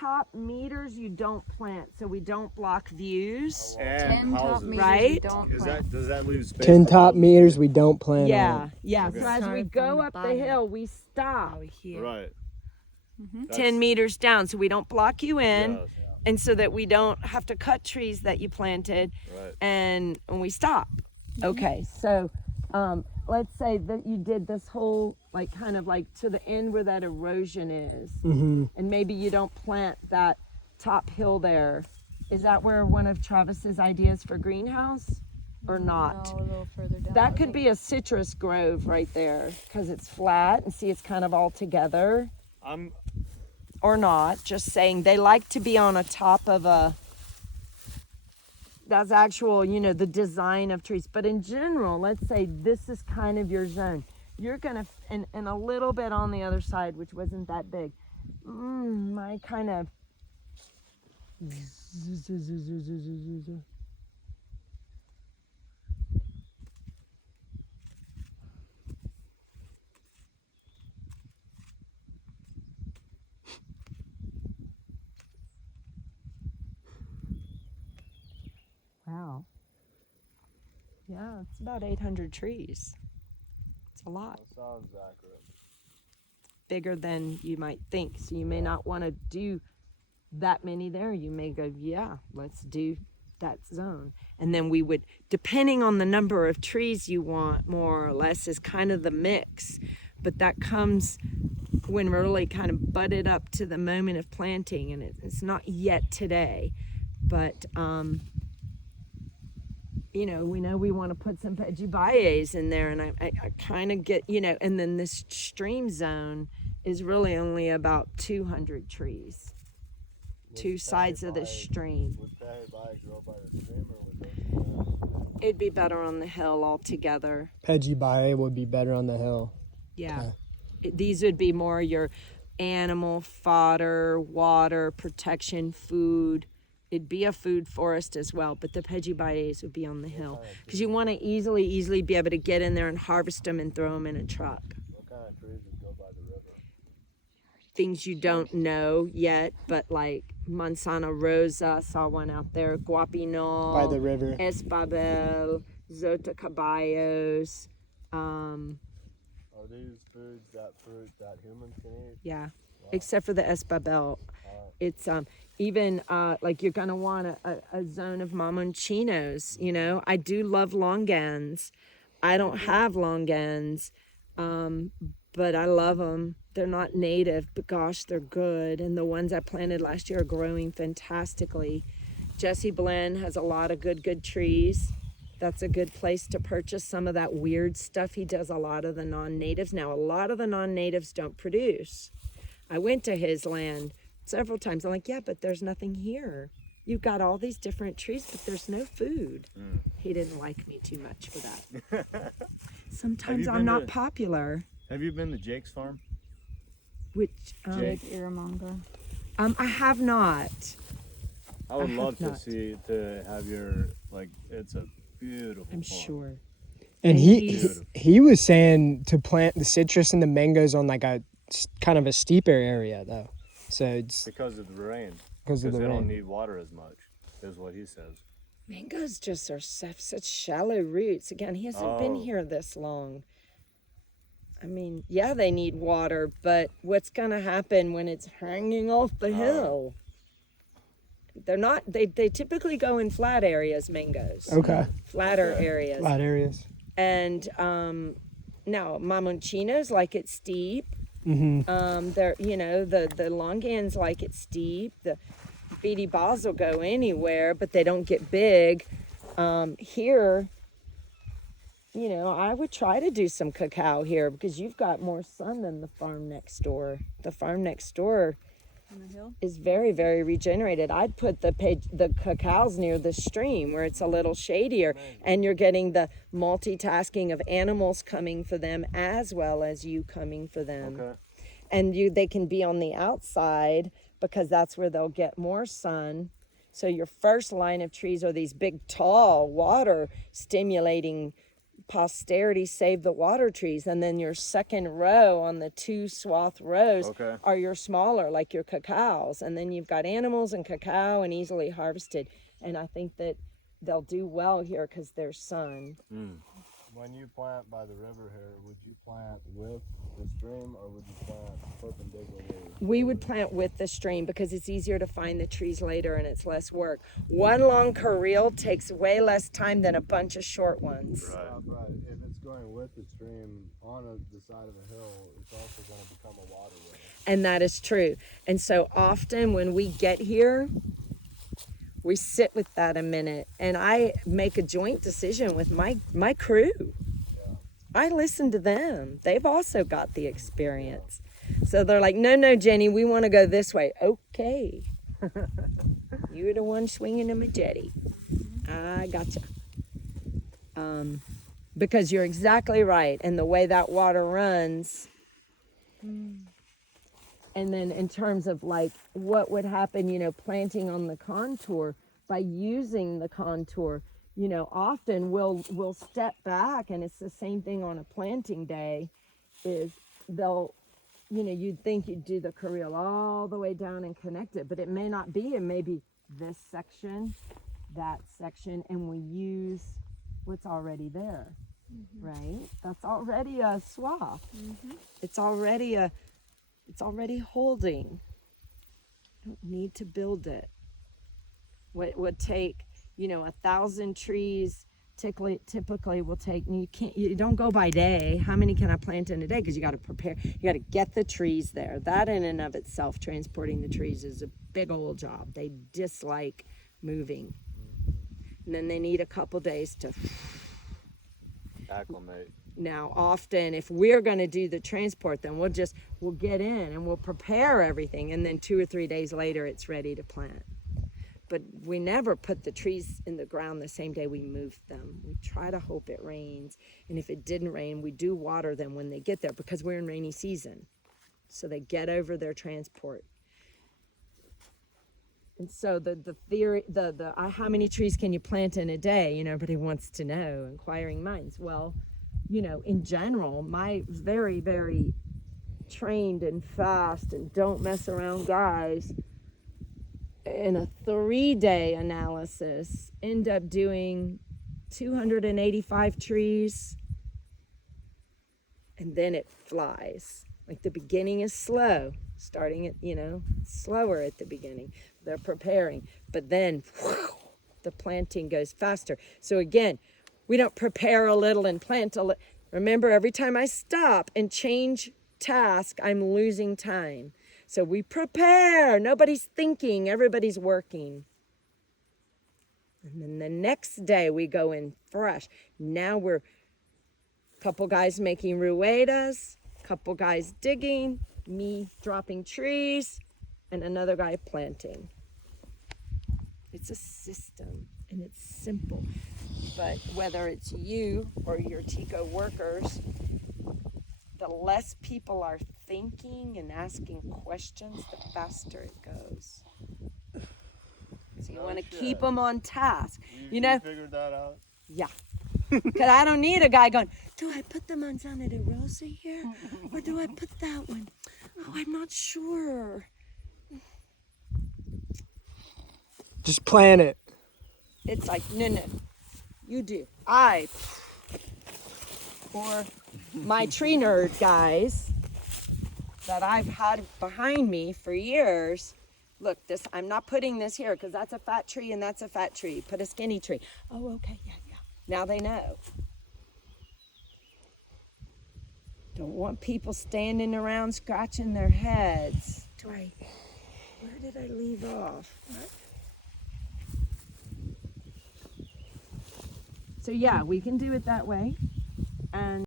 top meters you don't plant, so we don't block views. And 10 top houses. meters Right? we don't plant. Does that leave space 10 for top houses? meters we don't plan on. Yeah. Okay. So as we Starts go on the up the bottom. hill, we stop Over here. Right. 10 meters down, so we don't block you in, Yes. and so that we don't have to cut trees that you planted, Right. and we stop. Okay, so let's say that you did this whole, like, kind of like to the end where that erosion is, and maybe you don't plant that top hill there. Is that where one of Travis's ideas for greenhouse, or not? No, a little further down. That could be a citrus grove right there, because it's flat, and see, it's kind of all together. Or not, just saying they like to be on a top of a, that's actual, the design of trees. But in general, let's say this is kind of your zone. You're gonna, and a little bit on the other side, which wasn't that big. My kind of, wow. Yeah, it's about 800 trees. It's a lot. That sounds accurate. Bigger than you might think. So you may not want to do that many there. You may go, yeah, let's do that zone. And then we would, depending on the number of trees you want, more or less, is kind of the mix. But that comes when we're really kind of butted up to the moment of planting, and it's not yet today. But we know we want to put some Pejibayes in there, and I kind of get, and then this stream zone is really only about 200 trees. Two sides of the stream. Would Pejibaye grow by the stream, or would those It'd be better on the hill altogether. Pejibayé would be better on the hill. Yeah. These would be more your animal fodder, water, protection, food. It'd be a food forest as well, but the Pejibayes would be on the hill. Because you want to easily be able to get in there and harvest them and throw them in a truck. What kind of trees would go by the river? Things you don't know yet, but like Manzana Rosa, saw one out there, Guapinol, By the river. Espabel, Zota Caballos. Are these foods that fruit that humans can eat? Yeah, except for the Espabel. It's even like you're gonna want a zone of mamonchinos. I do love longans. I don't have longans, but I love them. They're not native, but gosh, they're good. And the ones I planted last year are growing fantastically. Jesse Blen has a lot of good trees. That's a good place to purchase some of that weird stuff. He does a lot of the non-natives. Now, a lot of the non-natives don't produce. I went to his land several times. I'm like, yeah, but there's nothing here. You've got all these different trees, but there's no food. He didn't like me too much for that. Sometimes I'm not popular. Have you been to Jake's farm? Which, Jake Iramonga. I have not. I would I love have to have your, it's a beautiful I'm farm. sure. And he's- he was saying to plant the citrus and the mangoes on like a kind of a steeper area though. So it's Because of the rain. because of the they don't rain. need water as much, is what he says. Mangoes just are such shallow roots. Again, he hasn't been here this long. I mean, yeah, they need water, but what's going to happen when it's hanging off the hill? They're not, they typically go in flat areas, mangoes. Okay. Flatter areas. Flat areas. And now, mamonchinos like it steep. They're, the longans like it steep. The beady balls will go anywhere, but they don't get big. Here, I would try to do some cacao here because you've got more sun than the farm next door. The farm next door On the hill? is very, very regenerated. I'd put the cacaos near the stream where it's a little shadier, and you're getting the multitasking of animals coming for them as well as you coming for them. Okay. And they can be on the outside because that's where they'll get more sun. So your first line of trees are these big, tall, water stimulating posterity save the water trees, and then your second row on the 2 swath rows Okay. are your smaller, like your cacaos, and then you've got animals and cacao and easily harvested. And I think that they'll do well here because there's sun. When you plant by the river here, would you plant with the stream or would you plant perpendicularly? We would plant with the stream because it's easier to find the trees later and it's less work. One long carril takes way less time than a bunch of short ones. Right. If it's going with the stream on the side of a hill, it's also going to become a waterway. And that is true. And so often when we get here, we sit with that a minute, and I make a joint decision with my crew. I listen to them. They've also got the experience. So they're like, no, Jenny, we want to go this way. Okay. You're the one swinging the machete. I gotcha. Because you're exactly right. And the way that water runs. And then in terms of like what would happen, planting on the contour, by using the contour, often we'll step back, and it's the same thing on a planting day, is they'll, you'd think you'd do the carril all the way down and connect it, but it may not be. It may be this section, that section, and we use what's already there, right? That's already a swath. It's already holding. Don't need to build it. What would take, 1,000 trees typically will take, you don't go by day. How many can I plant in a day? Because you got to prepare, you got to get the trees there. That in and of itself, transporting the trees, is a big old job. They dislike moving. And then they need a couple days to Acclimate. Now, often, if we're going to do the transport, then we'll get in and we'll prepare everything, and then 2 or 3 days later, it's ready to plant. But we never put the trees in the ground the same day we move them. We try to hope it rains, and if it didn't rain, we do water them when they get there, because we're in rainy season. So they get over their transport. And so the theory, how many trees can you plant in a day? Everybody wants to know, inquiring minds. Well, in general, my very, very trained and fast and don't mess around guys, in a 3-day analysis, end up doing 285 trees, and then it flies. Like the beginning is slow, starting at, slower at the beginning. They're preparing, but then the planting goes faster. So again, we don't prepare a little and plant a little. Remember, every time I stop and change task, I'm losing time. So we prepare. Nobody's thinking. Everybody's working. And then the next day we go in fresh. Now we're a couple guys making ruedas, couple guys digging, me dropping trees, and another guy planting. It's a system, and it's simple. But whether it's you or your Tico workers, the less people are thinking and asking questions, the faster it goes. So you want to keep them on task. You figured that out? Yeah. Because I don't need a guy going, do I put the manzana de rosa here? Or do I put that one? Oh, I'm not sure. Just plan it. It's like, no, you do. Or my tree nerd guys that I've had behind me for years, look, I'm not putting this here because that's a fat tree and that's a fat tree. Put a skinny tree. Oh, okay, yeah. Now they know. Don't want people standing around scratching their heads. Where did I leave off? What? So yeah, we can do it that way. And